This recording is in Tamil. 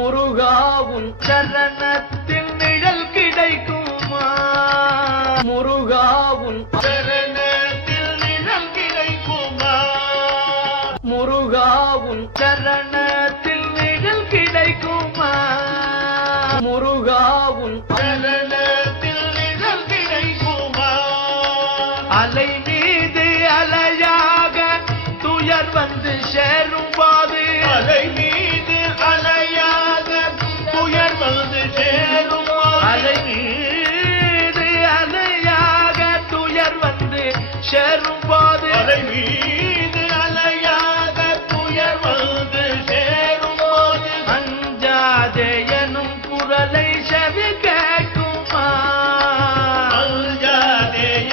முருகாவும் சரணத்தில் நிழல் கிடைக்குமா? முருகாவும் சரணத்தில் நிழல் கிடைக்குமா? முருகாவும் சரணத்தில் நிழல் கிடைக்குமா? முருகாவும் சரணத்தில் நிழல் கிடைக்குமா? அலை மீது அலையாக துயர் வந்து சேரும்பா. சேரும் பாதை.